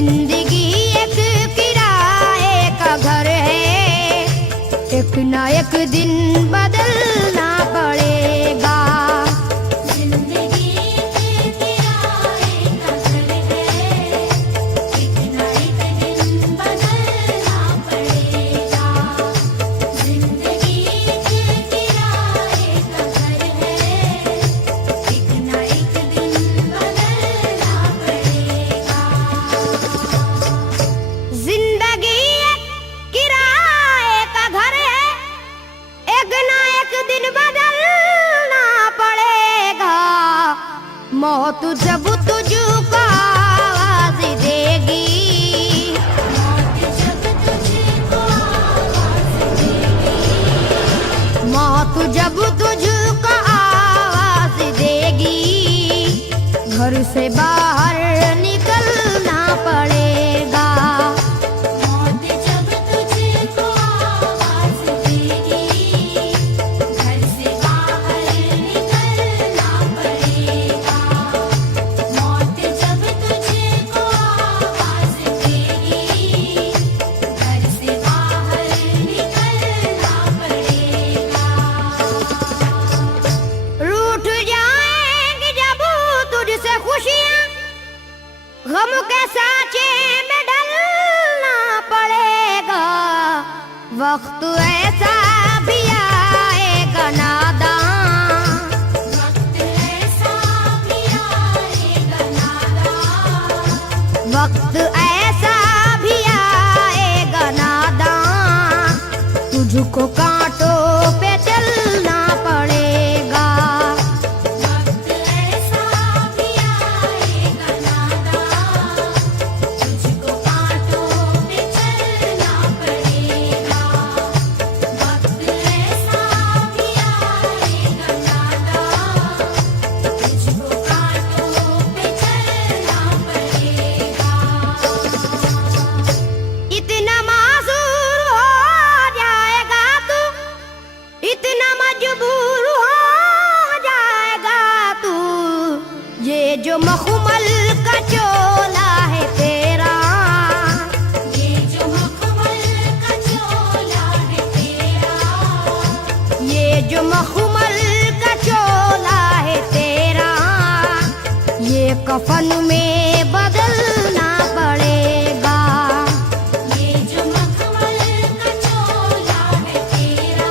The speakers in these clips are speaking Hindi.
जिंदगी एक किराए का घर है, एक ना एक दिन बदलना पड़ेगा। जिंदगी एक किराए का घर है, एक ना एक दिन बदलना पड़ेगा। जिंदगी एक किराए का घर है, एक ना एक दिन बदलना पड़ेगा। जिंदगी एक किराए का घर है, एक ना एक दिन बदलना पड़ेगा। मौत जब तुझको आवाज देगी, मौत जब तुझको आवाज देगी, मौत जब तुझको आवाज देगी, घर से बाहर निकलना पड़ेगा। मौत जब तुझको आवाज देगी, घर से बाहर निकलना पड़ेगा। मौत जब तुझको आवाज देगी, घर से बाहर निकलना पड़ेगा। रूठ जाएंगी जब तुझसे खुशियां, गम के साँचे में ढलना पड़ेगा। वक्त ऐसा भी आएगा नादान, वक्त ऐसा भी आएगा नादान, वक्त ऐसा भी आएगा नादान, तुझको कांटों पे चलना पड़ेगा। वक्त ऐसा भी आएगा नादान, तुझको कांटों पे चलना पड़ेगा। वक्त ऐसा भी आएगा नादान, तुझको कांटों पे चलना पड़ेगा। इतना मासूर हो जाएगा तू, इतना मजबूर हो जाएगा तू, ये जो मखमल का चोला है तेरा, ये जो मखमल का चोला है तेरा, ये जो मखमल का चोला है तेरा, ये कफन में बदलना पड़ेगा। ये जो मखमल का चोला है तेरा,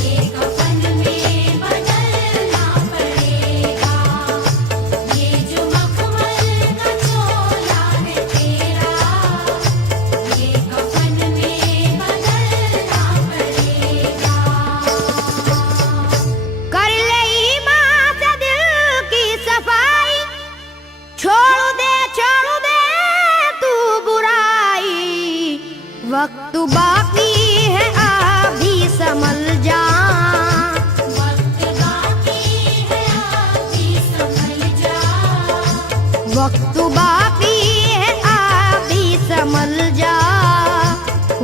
ये कफन में बदलना पड़ेगा। ये जो मखमल का चोला है तेरा, ये कफन में बदलना पड़ेगा। कर ले ईमान से दिल की सफाई, छोड़ दे तू बुराई। वक्त बाकी है अभी संभल जा, वक्त बाकी है अभी संभल जा, वक्त बाकी है अभी संभल जा,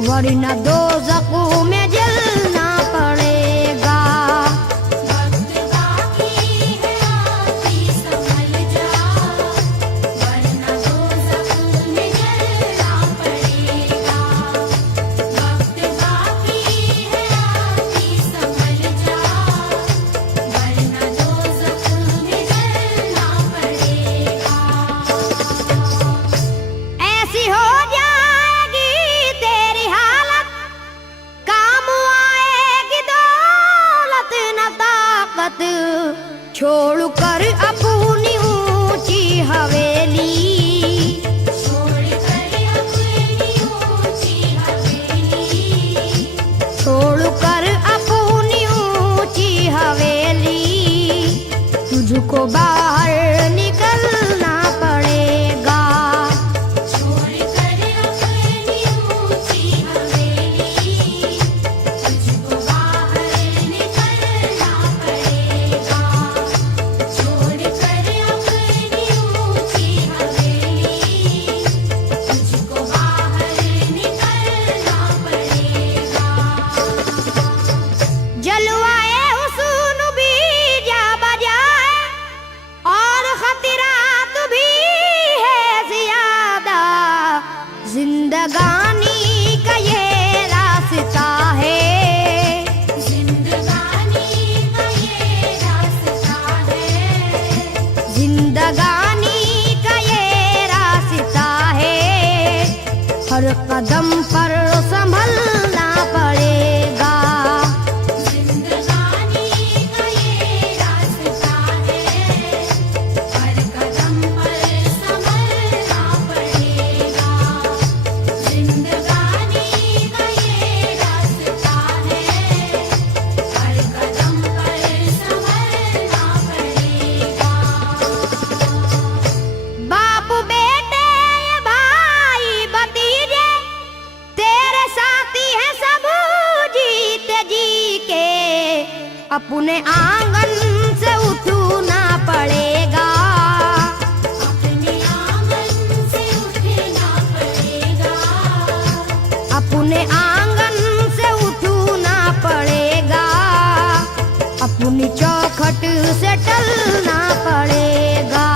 वरना दोज़ख में जलना पड़ेगा। वक्त बाकी है अभी संभल जा, वरना दोज़ख में जलना पड़ेगा। वक्त बाकी है अभी संभल जा, वरना दोज़ख में जलना पड़ेगा। ऐसी हो जाएगी तेरी हालत, काम आएगी दौलत न ताकत, छोड़ कर अपनी ऊंची हवेली, छोड़ कर अपनी ऊंची हवेली, छोड़ कर अपनी ऊंची हवेली, तुझको बाहर निकलना पड़ेगा। छोड़ कर अपनी ऊंची हवेली, तुझको बाहर निकलना पड़ेगा। छोड़ कर अपनी ऊंची हवेली, तुझको बाहर निकलना पड़ेगा। जलवाए हुस्न भी जा बजाए, और खतरा जिंदगानी का ये रास्ता है, हर कदम पर संभलना पड़ेगा। जिंदगानी का ये रास्ता है, हर कदम पर संभलना पड़ेगा। जिंदगानी का ये रास्ता है, हर कदम पर संभलना पड़ेगा। बाप बेटे भाई भतीजे तेरे साथी हैं सब जीते जी के, अपने आंगन से उठना पड़ेगा। अपने आंगन से उठना पड़ेगा। अपने आंगन से उठना पड़ेगा, अपनी चौखट से टलना पड़ेगा।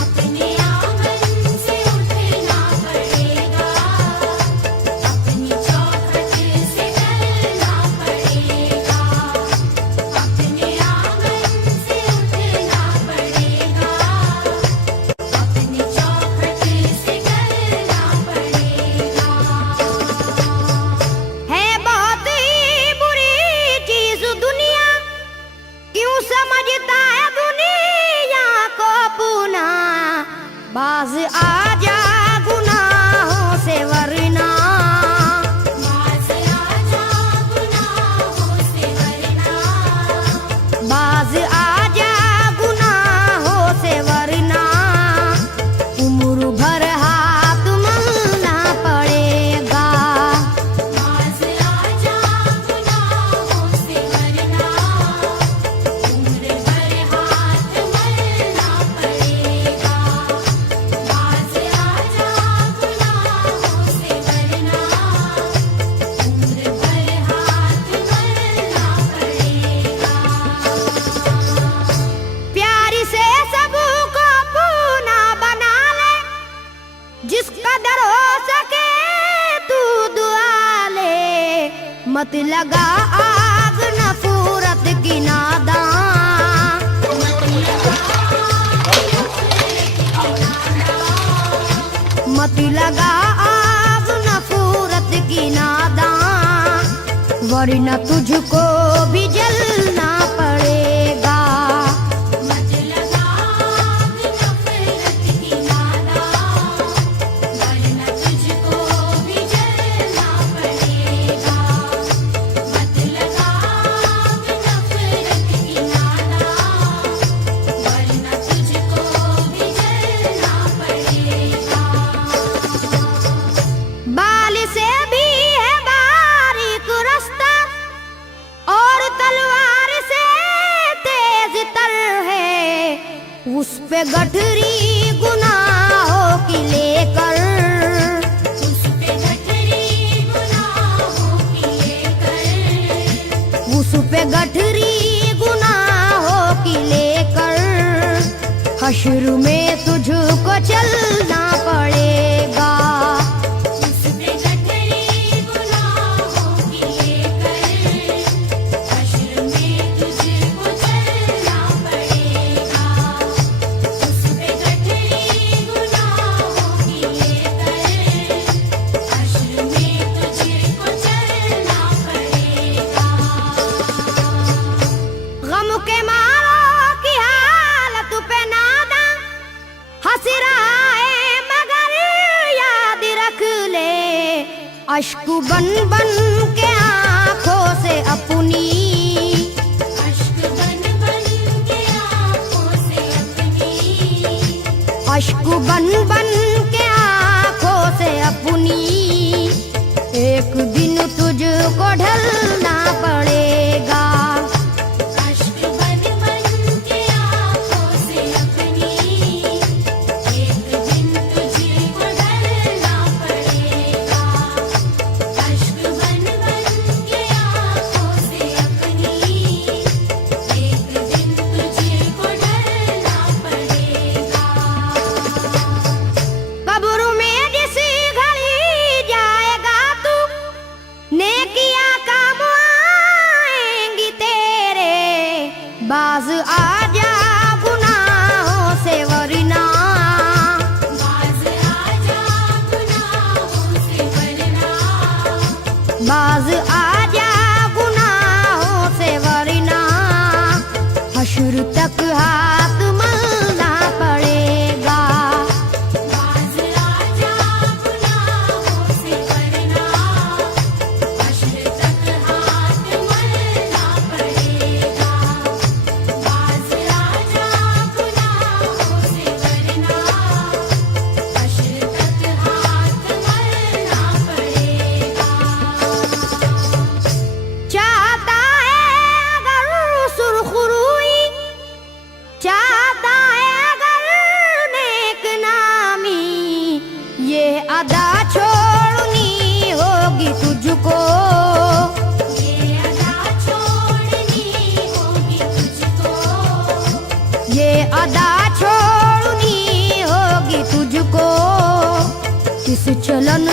अपने आंगन से उठना पड़ेगा। अपनी चौखट से टलना पड़ेगा। अपने आंगन से उठना पड़ेगा। अपनी चौखट से टलना पड़ेगा। है बहुत ही बुरी चीज दुनिया, क्यों समझता है दुनिया को पुना। बाज आजा गुनाहों से वरना, बाज आजा गुनाहों से वरना। बाज आजा गुनाहों से वरना, उम्र भर हाथ मलना पड़ेगा। बाज आजा गुनाहों से वरना, उम्र भर हाथ मलना पड़ेगा। बाज आजा गुनाहों से वरना, उम्र भर हाथ मलना पड़ेगा। प्यार से सबको पूना बना ले, जिस कदर हो सके तू दुआ ले। मत लगा आग नफरत की नादान, मत लगा आग नफरत की नादान, वरना तुझको भी जलना पड़ेगा। मत लगा आग नफरत की नादान, वरना तुझको भी जलना पड़ेगा। मत लगा आग नफरत की नादान, वरना तुझको भी जलना पड़ेगा। बाल से भी है बारीक रास्ता, और तलवार से तेज तर है। उस पे गठरी गुनाहों की लेकर, उस पे गठरी गुनाहों की लेकर। उस पे गठरी गुनाहों की लेकर, हश्र में तुझको चलना पड़ेगा। उस पे गठरी गुनाहों की लेकर, हश्र में तुझको चलना पड़ेगा। उस पे गठरी गुनाहों की लेकर, हश्र में तुझको चलना पड़ेगा। गम के मारों की हालत पे नादा हंस रहा है, मगर याद रख ले, अश्क बन बन के आंखों से अपनी, अश्क बन बन के आँखों से अपनी। अश्क बन बन के आंखों से अपनी, एक दिन तुझको ढलना पड़ेगा। अश्क बन बन के आँखों से अपनी, एक दिन तुझको ढलना पड़ेगा। अश्क बन बन के आँखों से अपनी, एक दिन तुझको ढलना पड़ेगा। कब्र में जिस घड़ी जाएगा तू, नेकियां काम चलन